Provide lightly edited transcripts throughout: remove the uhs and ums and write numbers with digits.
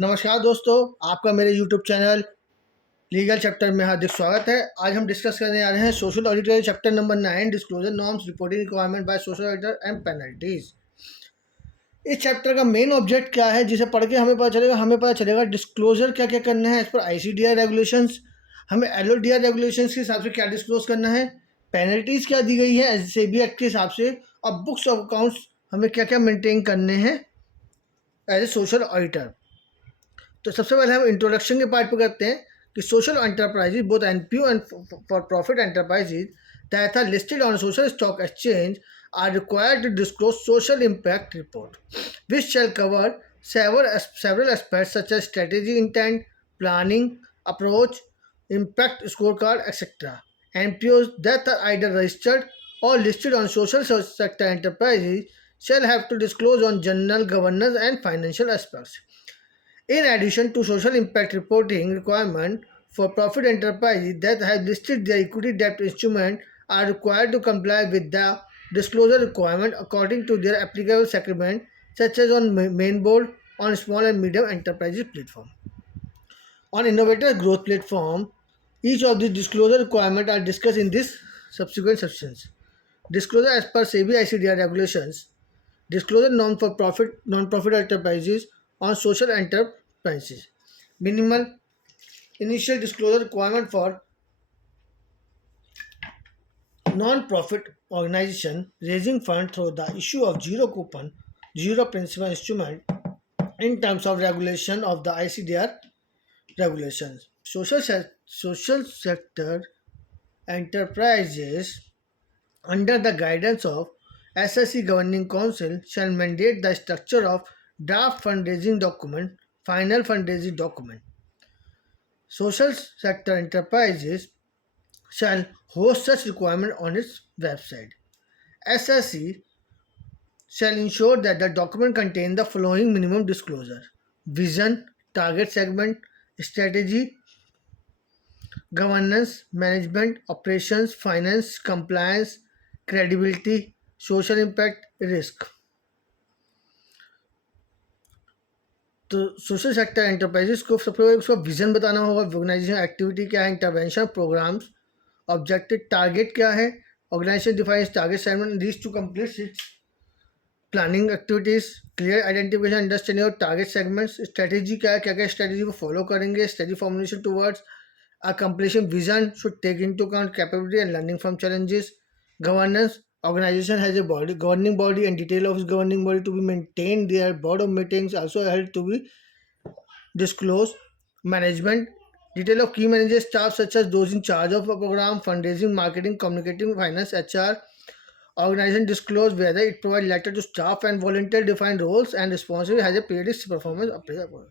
नमस्कार दोस्तों, आपका मेरे यूट्यूब चैनल लीगल चैप्टर में हार्दिक स्वागत है। आज हम डिस्कस करने जा रहे हैं social auditor chapter number 9 disclosure norms reporting requirement by social auditor and penalties. इस चैप्टर का मेन ऑब्जेक्ट क्या है, जिसे पढ़ के हमें पता चलेगा डिस्क्लोजर क्या क्या करना है एज पर आईसीडीआर रेगुलेशंस, हमें एलओडीआर रेगुलेशंस के हिसाब से क्या डिस्क्लोज करना है, पेनल्टीज क्या दी गई है सेबी एक्ट के हिसाब से, और बुक्स ऑफ अकाउंट्स हमें क्या क्या मेंटेन करने हैं एज ए सोशल ऑडिटर। तो सबसे पहले हम इंट्रोडक्शन के पार्ट पे करते हैं कि social enterprises both NPO and for profit enterprises that are listed on social stock exchange are required to disclose social impact report, which shall cover several aspects such as strategy, intent, planning, approach, impact scorecard, etc. NPOs that are either registered or listed on social sector enterprises shall have to disclose on general governance and financial aspects. In addition to social impact reporting requirement for profit enterprises that have listed their equity debt instrument are required to comply with the disclosure requirement according to their applicable segment, such as on main board, on small and medium enterprises platform. On innovator growth platform, each of these disclosure requirements are discussed in this subsequent sections. Disclosure as per SEBI ICDR regulations, disclosure norm for non-profit enterprises on social enterprises, minimal initial disclosure requirement for non-profit organization raising fund through the issue of zero coupon, zero principal instrument in terms of regulation of the ICDR regulations. Social sector enterprises under the guidance of SSC Governing Council shall mandate the structure of draft fundraising document, final fundraising document. Social sector enterprises shall host such requirement on its website. SSC shall ensure that the document contains the following minimum disclosure: vision, target segment, strategy, governance, management, operations, finance, compliance, credibility, social impact, risk. तो social sector enterprises को सबसे पहले उसका vision बताना होगा, organisation activity क्या है, intervention programmes, objective target क्या है, organisation defines target segment reach to complete its planning activities, clear identification understanding और टारगेट सेगमेंट्स, स्ट्रेटेजी क्या है, क्या क्या स्ट्रेटेजी को फॉलो करेंगे, strategy formulation towards a completion vision should take into account capability and learning from challenges. Governance, organization has a body, governing body, and detail of its governing body to be maintained. Their board of meetings also held to be disclosed. Management, detail of key managers staff such as those in charge of a program, fundraising, marketing, communicating, finance, HR. Organization disclose whether it provides letter to staff and volunteer defined roles and responsibility, has a periodic performance appraisal.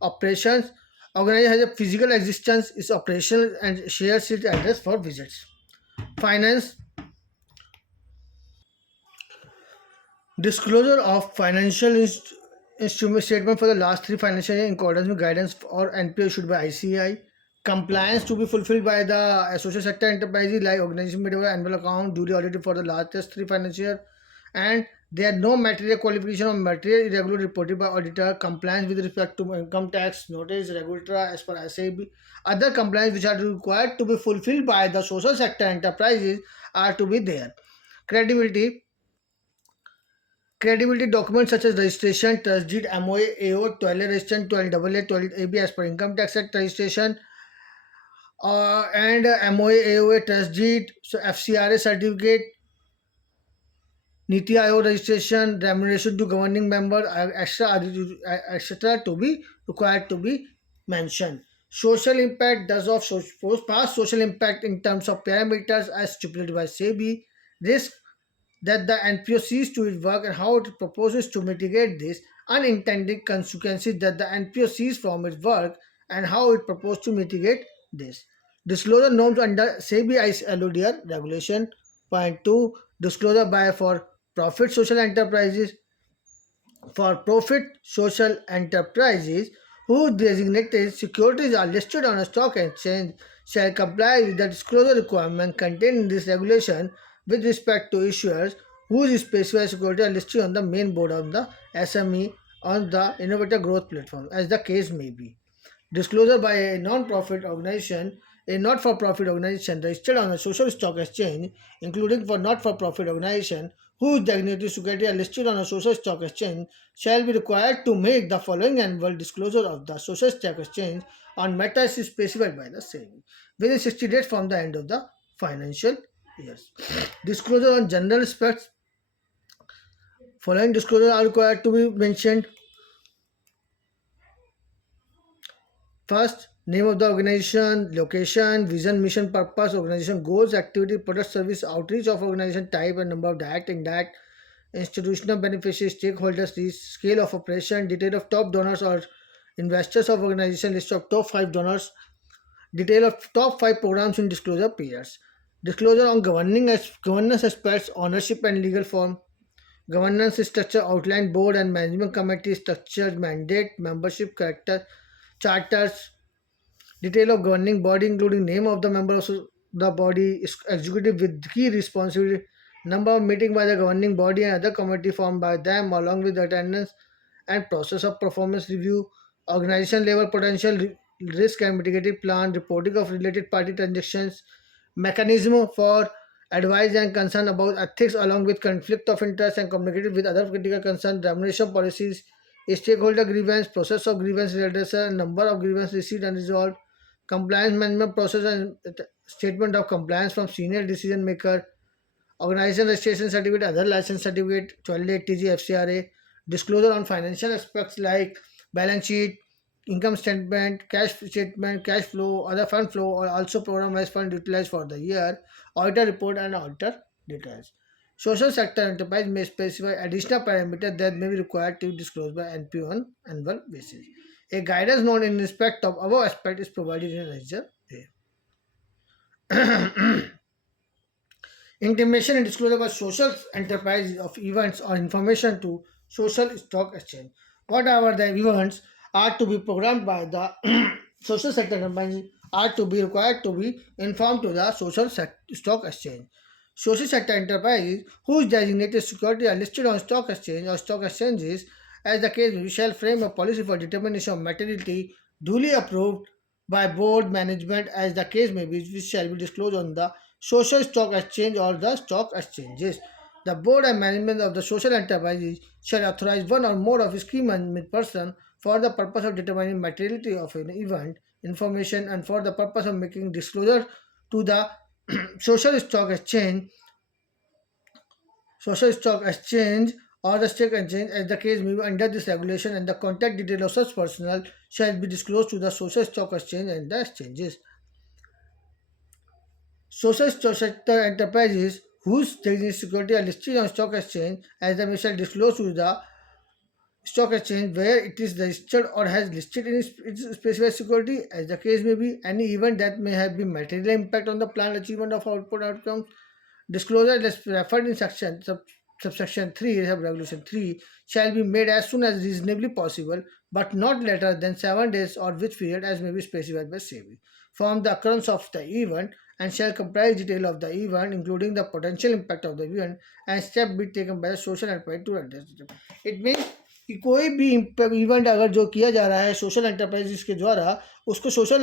Operations, organization has a physical existence, is operational and shares its address for visits. Finance, disclosure of financial instrument statement for the last 3 financial years in accordance with guidance or NPO issued by ICI. Compliance to be fulfilled by the social sector enterprises like organization made annual account duly audited for the last 3 financial year, and there are no material qualification or material irregular reported by auditor. Compliance with respect to income tax notice regulator as per SAB. Other compliance which are required to be fulfilled by the social sector enterprises are to be there. Credibility documents such as registration, trust deed, MOA, AO, 12 registration, 12 AA, 12 AB as per income tax act registration, and MOA, AOA, trust deed, so FCRA certificate, Niti Aayog registration, remuneration to governing member, etc. to be required to be mentioned. Social impact does of past social impact in terms of parameters as stipulated by SEBI, risk that the NPO sees to its work and how it proposes to mitigate this, unintended consequences that the NPO sees from its work and how it proposes to mitigate this. Disclosure norms under SEBI LODR regulation. Point 2. Disclosure by for profit social enterprises. For profit social enterprises whose designated securities are listed on a stock exchange shall comply with the disclosure requirement contained in this regulation with respect to issuers whose specified securities are listed on the main board of the SME on the innovator growth platform, as the case may be. Disclosure by a non-profit organization, a not-for-profit organization registered on a social stock exchange, including for not-for-profit organization whose dignity security are listed on a social stock exchange, shall be required to make the following annual disclosure of the social stock exchange on matters specified by the same within 60 days from the end of the financial years. Disclosure on general aspects. Following disclosure are required to be mentioned. First, name of the organization, location, vision, mission, purpose, organization goals, activity, product, service, outreach of organization type and number of direct, indirect, institutional beneficiaries, stakeholders, reach, scale of operation, detail of top donors or investors of organization, list of top 5 donors, detail of top 5 programs in disclosure periods. Disclosure on governance aspects, ownership and legal form, governance structure, outline board and management committee structure, mandate, membership, character, charters, detail of governing body including name of the members of the body, executive with key responsibility, number of meeting by the governing body and other committee formed by them along with attendance and process of performance review, organization level potential risk and mitigated plan, reporting of related party transactions, mechanism for advice and concern about ethics along with conflict of interest and communicated with other critical concerns, remuneration policies, stakeholder grievance, process of grievance redressal, number of grievance received and resolved, compliance management process and statement of compliance from senior decision maker, organization registration certificate, other license certificate, 12 TG FCRA, disclosure on financial aspects like balance sheet, income statement, cash statement, cash flow, other fund flow, or also program wise fund utilized for the year, auditor report and auditor details. Social sector enterprise may specify additional parameters that may be required to disclose by NPO on annual basis. A guidance note in respect of above aspect is provided in a ledger. Intimation and disclosure by social enterprise of events or information to social stock exchange. Whatever the events are to be programmed by the social sector enterprise are to be required to be informed to the stock exchange. Social sector enterprises whose designated security are listed on stock exchange or stock exchanges as the case we shall frame a policy for determination of materiality duly approved by board management as the case may be which shall be disclosed on the social stock exchange or the stock exchanges. The board and management of the social enterprises shall authorize one or more of its key management person for the purpose of determining materiality of an event information and for the purpose of making disclosure to the social stock exchange, social stock exchange or the stock exchange as the case may be under this regulation and the contact detail of such personnel shall be disclosed to the social stock exchange and the exchanges. Social sector enterprises whose technical security are listed on stock exchange as the shall disclose to the stock exchange where it is registered or has listed in its specified security as the case may be any event that may have been material impact on the planned achievement of output outcomes. Disclosure as referred in subsection 3 of Regulation 3 shall be made as soon as reasonably possible, but not later than 7 days or which period as may be specified by SEBI, from the occurrence of the event and shall comprise detail of the event, including the potential impact of the event and step be taken by the social enterprise to address it. It means कि कोई भी event अगर जो किया जा रहा है social enterprises के द्वारा उसको सोशल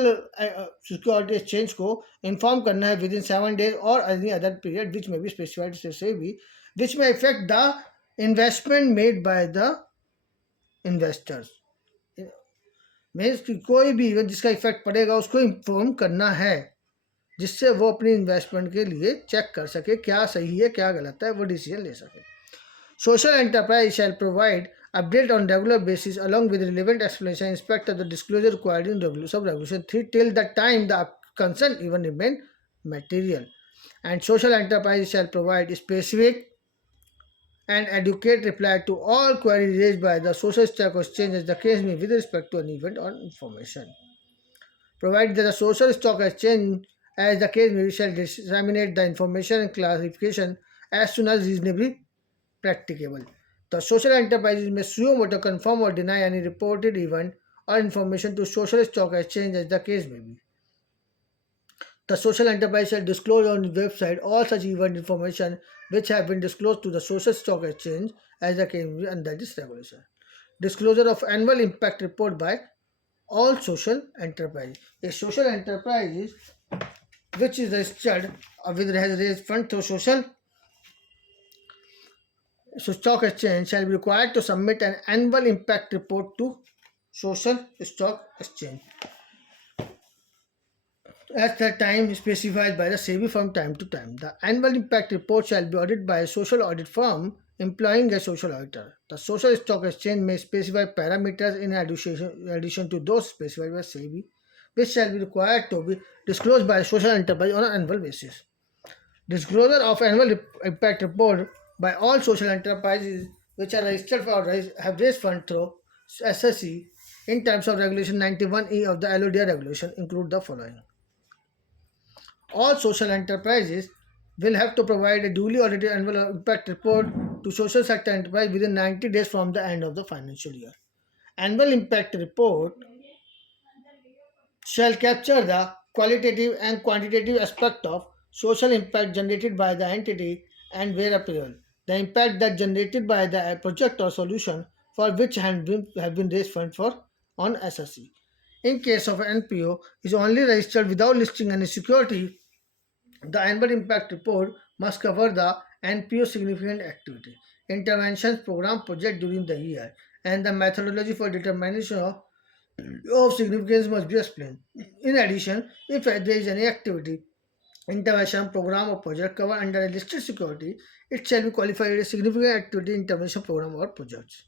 सिक्योरिटी एक्सचेंज को इन्फॉर्म करना है विद इन 7 days और एनी अदर पीरियड विच में बी स्पेसिफाइड से भी विच में effect the investment made by the investors means कि कोई भी इवेंट जिसका इफेक्ट पड़ेगा उसको इन्फॉर्म करना है जिससे वो अपनी इन्वेस्टमेंट के लिए चेक कर सके क्या सही है क्या गलत है वो डिसीजन ले सके. Social enterprise shall provide update on regular basis along with relevant explanation in respect of the disclosure required in Regulation 3 till the time the concerned even remain material. And social enterprise shall provide specific and adequate reply to all queries raised by the social stock exchange as the case may with respect to an event or information. Provided that the social stock exchange as the case may shall disseminate the information and clarification as soon as reasonably practicable. The social enterprises may sue or to confirm or deny any reported event or information to social stock exchange as the case may be. The social enterprise shall disclose on its website all such event information which have been disclosed to the social stock exchange as the case may be under this regulation. disclosure of annual impact report by all social enterprise. A social enterprise which is registered with has raised fund through social stock exchange shall be required to submit an annual impact report to social stock exchange at the time specified by the SEBI from time to time. The annual impact report shall be audited by a social audit firm employing a social auditor. The social stock exchange may specify parameters in addition to those specified by SEBI, which shall be required to be disclosed by a social enterprise on an annual basis. Disclosure of annual impact report by all social enterprises which are registered for have raised fund through SSE in terms of Regulation 91E of the LODR regulation include the following. All social enterprises will have to provide a duly audited annual impact report to social sector enterprise within 90 days from the end of the financial year. Annual impact report shall capture the qualitative and quantitative aspect of social impact generated by the entity and where applicable, the impact that generated by the project or solution for which have been raised funds for on SSE. In case of an NPO is only registered without listing any security, the annual impact report must cover the NPO significant activity, interventions, program, project during the year, and the methodology for determination of significance must be explained. In addition, if there is any activity, intervention, program, or project covered under a listed security, it shall be qualified as a significant activity, intervention, program, or projects.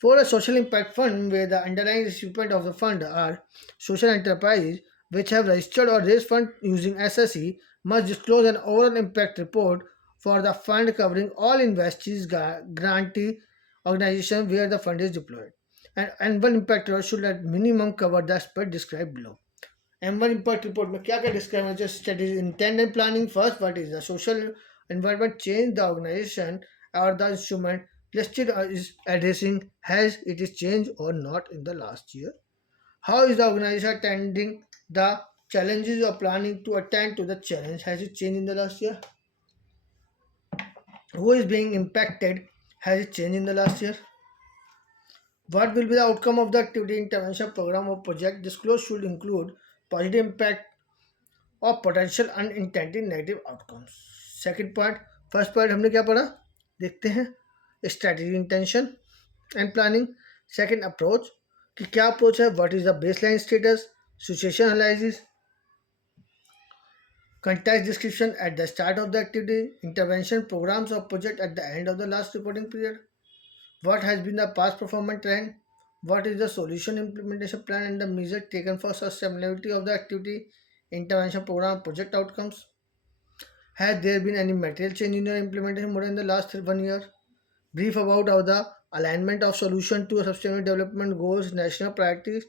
For a social impact fund where the underlying recipient of the fund are social enterprises which have registered or raised fund using SSE must disclose an overall impact report for the fund covering all investees, grantee organization where the fund is deployed. And annual impact report should at minimum cover the aspect described below. M impact report में क्या क्या describe है just studies intent and planning first what is the social environment change the organization or the instrument listed is addressing has it is changed or not in the last year. How is the organization attending the challenges or planning to attend to the challenge, has it changed in the last year? Who is being impacted, has it changed in the last year? What will be the outcome of the activity, intervention, program or project? Disclosure should include positive impact or potential unintended negative outcomes. Second point, first point हमने क्या पढ़ा, देखते हैं. Strategy, intention and planning. Second, approach कि क्या approach है, what is the baseline status, situation analysis, context description at the start of the activity, intervention, programs or project at the end of the last reporting period, what has been the past performance trend, what is the solution implementation plan and the measure taken for sustainability of the activity, intervention, program, project outcomes. Has there been any material change in your implementation model in the last 1 year? Brief about how the alignment of solution to sustainable development goals, national priorities,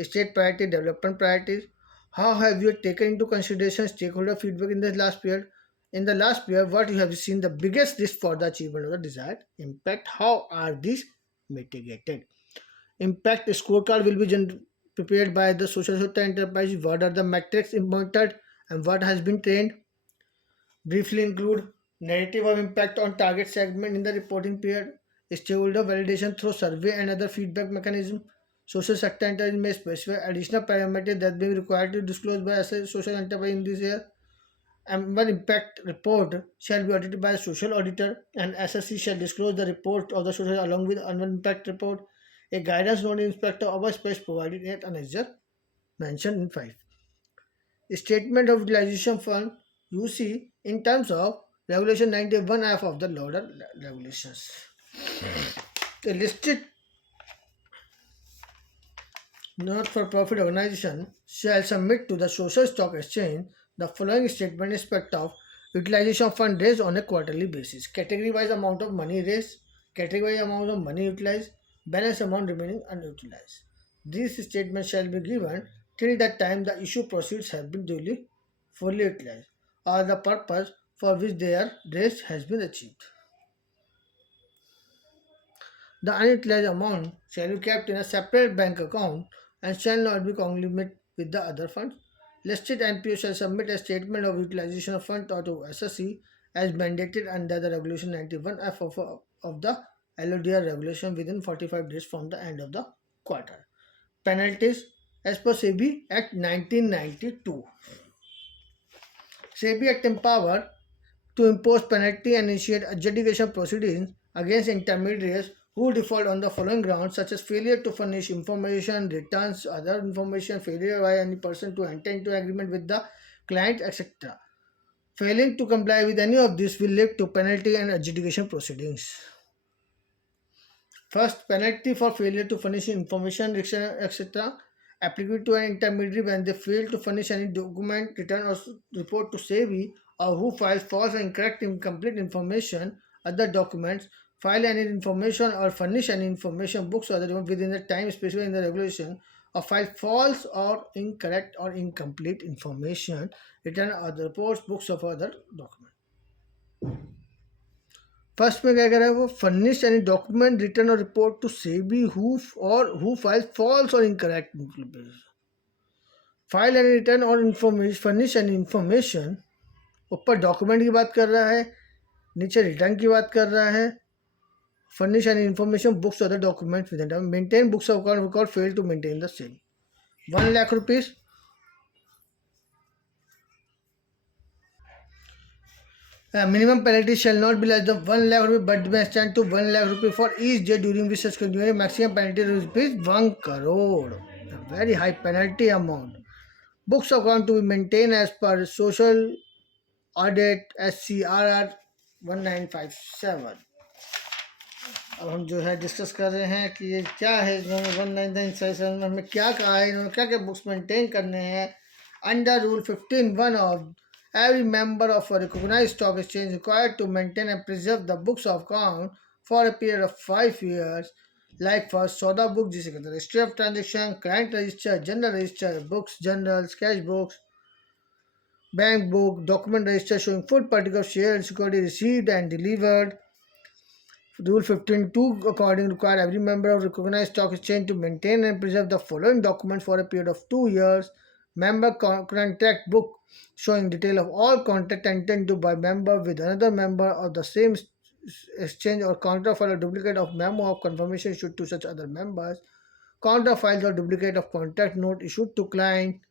state priority, development priorities. How have you taken into consideration stakeholder feedback in the last period? In the last period, what you have seen the biggest risk for the achievement of the desired impact? How are these mitigated? Impact scorecard will be prepared by the social sector enterprise. What are the metrics implemented and what has been trained? Briefly include narrative of impact on target segment in the reporting period, stakeholder validation through survey and other feedback mechanism. Social sector enterprise may specify additional parameters that may be required to disclose by a social enterprise in this year. And one impact report shall be audited by a social auditor, and SSC shall disclose the report of the social along with annual impact report. A guidance note inspector of a space provided at annexure mentioned in 5. Statement of utilization fund you see in terms of regulation 91F of the LODR regulations. A listed not-for-profit organization shall submit to the social stock exchange the following statement in respect of utilization of fund raised on a quarterly basis. Category-wise amount of money raised, category-wise amount of money utilized, balance amount remaining unutilized. These statements shall be given till the time the issue proceeds have been duly fully utilized or the purpose for which they are raised has been achieved. The unutilized amount shall be kept in a separate bank account and shall not be conglomerate with the other funds. Listed NPO shall submit a statement of utilization of fund to SSC as mandated under the Regulation 91F of the LODR regulation within 45 days from the end of the quarter. Penalties as per SEBI Act 1992. SEBI Act empower to impose penalty and initiate adjudication proceedings against intermediaries who default on the following grounds, such as failure to furnish information, returns, other information, failure by any person to enter into agreement with the client, etc. Failing to comply with any of this will lead to penalty and adjudication proceedings. First, penalty for failure to furnish information, etc. applicable to an intermediary when they fail to furnish any document, return or report to SEBI, or who files false or incorrect, incomplete information, other documents, file any information or furnish any information, books or other documents within the time specified in the regulation, or file false or incorrect or incomplete information, return other reports, books of other documents. First में क्या कह रहा है वो furnish any document return और report to SEBI who file false और incorrect file any return और information furnish any information ऊपर डॉक्यूमेंट की बात कर रहा है नीचे रिटर्न की बात कर रहा है furnish any information books other document with maintain books of account record fail to maintain the same 1 lakh rupees minimum penalty shall not be less than 1 lakh rupee but may extend to 1 lakh rupee for each day during which such continuing. Maximum penalty rupees 1 crore. A very high penalty amount. Books of account to be maintained as per social audit SCRR 1957. अब हम जो है discuss कर रहे हैं कि ये क्या है इन्होंने 1957 में क्या कहा है इन्होंने क्या क्या बुक्स मेंटेन करने हैं under rule 15(1) of every member of a recognized stock exchange required to maintain and preserve the books of account for a period of 5 years like first सौदा बुक जिसे कहते हैं history of transaction client register general register books journals cash books bank book document register showing full particular share and security received and delivered. Rule 15(2) according require every member of recognized stock exchange to maintain and preserve the following documents for a period of 2 years. Member contract book showing detail of all contract entered into by member with another member of the same exchange or counterfile or duplicate of memo of confirmation issued to such other members, counterfiles or duplicate of contract note issued to client,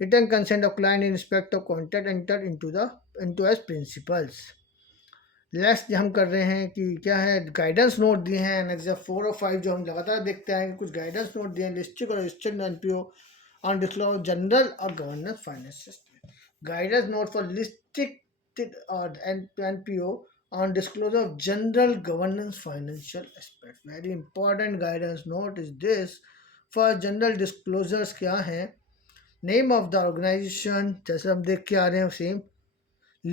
written consent of client in respect of contract entered into as principals. लेस्ट हम कर रहे हैं कि क्या है guidance note दिए हैं next 4 और 5 जो हम लगातार देखते हैं कि कुछ गाइडेंस नोट दिए हैं लिस्टिक और registered NPO on disclosure general or governance finance system. Guidance note for listed or NPO on disclosure of general governance financial aspects. Very important guidance note is this. For general disclosures क्या हैं name of the organization जैसे हम देख के आ रहे हैं same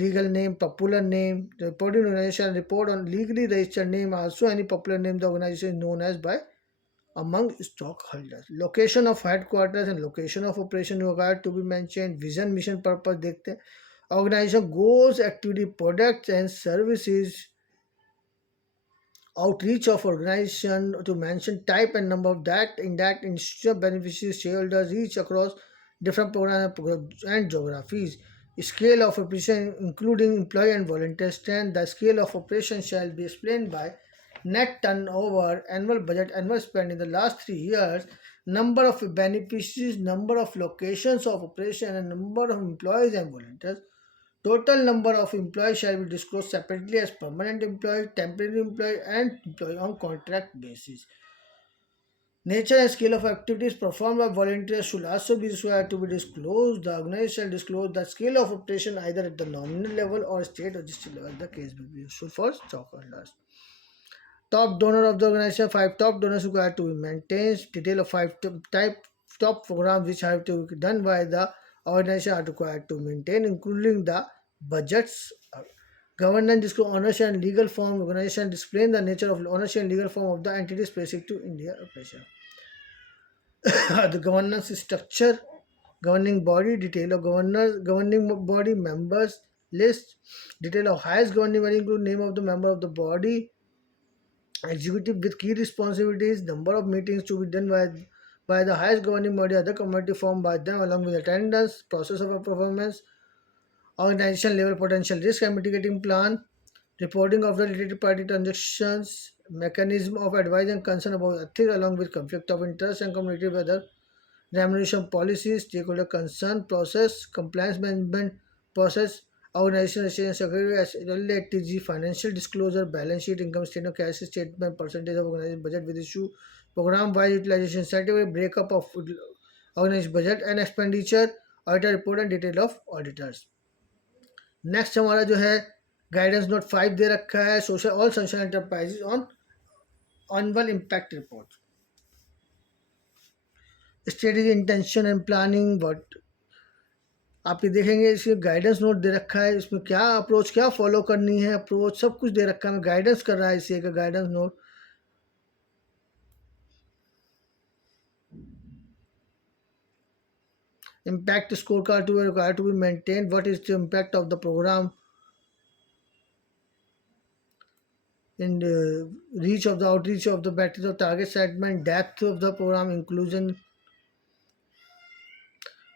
legal name popular name reporting organization report on legally registered name also any popular name the organization is known as by among stockholders. Location of headquarters and location of operation required to be mentioned. Vision, mission, purpose देखते हैं. Organization goals, activity, products and services. Outreach of organization to mention type and number of that in that institutional beneficiaries, shareholders each across different programs and geographies. Scale of operation including employee and volunteer strength. The scale of operation shall be explained by net turnover, annual budget, annual spend in the last 3 years, number of beneficiaries, number of locations of operation, and number of employees and volunteers. Total number of employees shall be disclosed separately as permanent employee, temporary employee, and employee on contract basis. Nature and scale of activities performed by volunteers should also be required to be disclosed. The organization shall disclose the scale of operation either at the nominal level or state or district level. The case may be useful for stockholders. Top donor of the organization, 5 top donors required to be maintained. Detail of 5 type top programs which have to be done by the organization are required to maintain, including the budgets. Governance disclose ownership and legal form. Organization explain the nature of ownership and legal form of the entity specific to India operation. The governance structure, governing body, detail of governors, governing body members list, detail of highest governing body include name of the member of the body, executive with key responsibilities, number of meetings to be done by the highest governing body, other committee formed by them along with attendance, process of performance, organization level potential risk and mitigating plan, reporting of the related party transactions, mechanism of advice and concern about ethics along with conflict of interest and community with other remuneration policies, stakeholder concern process, compliance management process, organization and secretary as LATG, financial disclosure, balance sheet, income statement, cash statement, percentage of organization budget with issue, program wise utilization certificate, breakup of organized budget and expenditure, auditor report and detail of auditors. Next हमारा जो है guidance note 5 दे रखा है social all social enterprises on annual impact report strategy intention and planning but आप ये देखेंगे इसमें गाइडेंस नोट दे रखा है इसमें क्या अप्रोच क्या फॉलो करनी है अप्रोच सब कुछ दे रखा है गाइडेंस कर रहा है इसे का guidance note impact scorecard to be required to be maintained what is the impact of the program in the reach of the outreach of the batteries of target segment depth of the program inclusion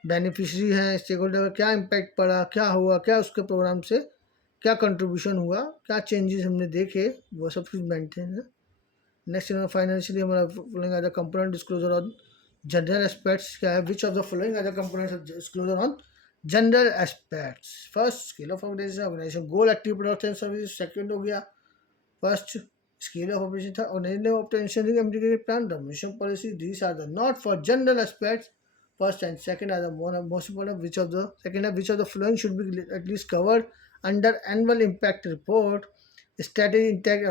beneficiary हैं stake holder का क्या impact पड़ा क्या हुआ क्या उसके programme से क्या कंट्रीब्यूशन हुआ क्या चेंजेस हमने देखे वो सब कुछ मेंटेन है नेक्स्ट फाइनेंशियली हमारा following as a component disclosure on general aspects क्या है which of the following as a component disclosure on general aspects first scale of organisation goal active product and service second हो गया first scale of operation था organization obtention integrated plan the mission policy these are the not for general aspects first and second are the most important which of the second which of the following should be at least covered under annual impact report strategy intact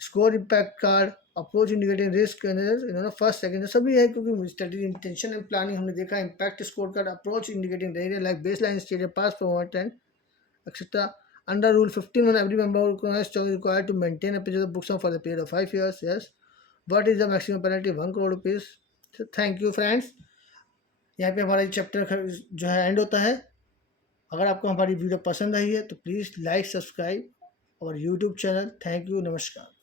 score impact card approach indicating risk इन्होंने first second सभी है क्योंकि strategy intention and planning हमने देखा impact score card approach indicating like base line stage pass performance and etcetera. Under Rule 15, every member is required to maintain a page of the books for the period of 5 years. Yes. What is the maximum penalty? 1 crore rupees. So, thank you friends. यहाँ पे हमारा chapter जो है and होता है. अगर आपको हमारी वीडियो पसंद आई है तो प्लीज़ लाइक सब्सक्राइब और यूट्यूब चैनल. Thank you. नमस्कार.